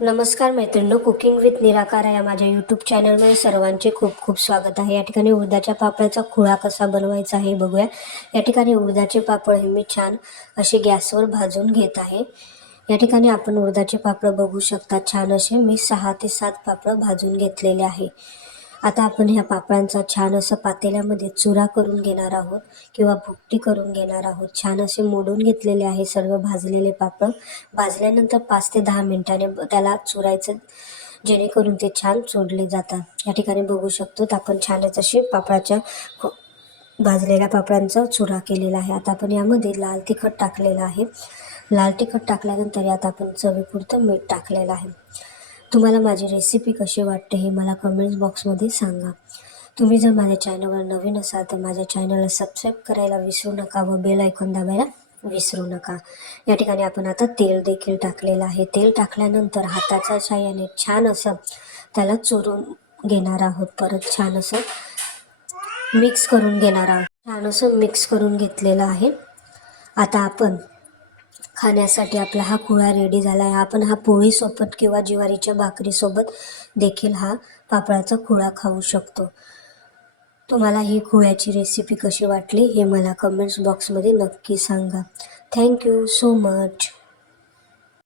नमस्कार मैत्रिणींनो, cooking with nirakara या माझ्या यूट्यूब चॅनलमध्ये सर्वांचे खूप खूप स्वागत आहे। या ठिकाणी उडदाच्या पापडाचा खुळा कसा बनवायचा हे बघूया। या ठिकाणी उडदाचे पापड हे मी छान असे गॅसवर भाजून घेत आहे। या ठिकाणी आपण उडदाचे पापड बघू शकता, छान असे मी 6 ते 7 पापड भाजून घेतलेले आहे। आता आपण ह्या पापडांचा छान असं पातेल्यामध्ये चुरा करून घेणार आहोत किंवा भुकटी करून घेणार आहोत। छान असे मोडून घेतलेले आहे सर्व भाजलेले पापड। भाजल्यानंतर 5 ते 10 मिनिटांनी त्याला चुरायचं, जेणेकरून ते छान चुरले जातात। या ठिकाणी बघू शकतो आपण छानच अशी भाजलेल्या पापडांचा चुरा केलेला आहे। आता आपण यामध्ये लाल तिखट टाकलेलं आहे। लाल तिखट टाकल्यानंतर यात आपण चवीपुरतं मीठ टाकलेलं आहे। तुम्हाला माझी रेसिपी कशी वाटते हे मला कमेंट्स बॉक्समध्ये सांगा। तुम्ही जर माझ्या चॅनलवर नवीन असाल तर माझ्या चॅनलला सबस्क्राईब करायला विसरू नका व बेल आयकॉन दाबायला विसरू नका। या ठिकाणी आपण आता तेल देखील टाकलेलं आहे। तेल टाकल्यानंतर हाताच्या साहाय्याने छान असं त्याला चुरून घेणार आहोत। परत छान असं मिक्स करून घेणार आहोत। छान असं मिक्स करून घेतलेलं आहे। आता आपण खाण्यासाठी आपला हा खुळा रेडी झाला आहे। आपण हा पोळीसोबत किंवा ज्वारीच्या भाकरीसोबत देखील हा पापडाचा खुळा खाऊ शकतो। तुम्हाला ही खुळ्याची रेसिपी कशी वाटली हे मला कमेंट्स बॉक्समध्ये नक्की सांगा। Thank you so much.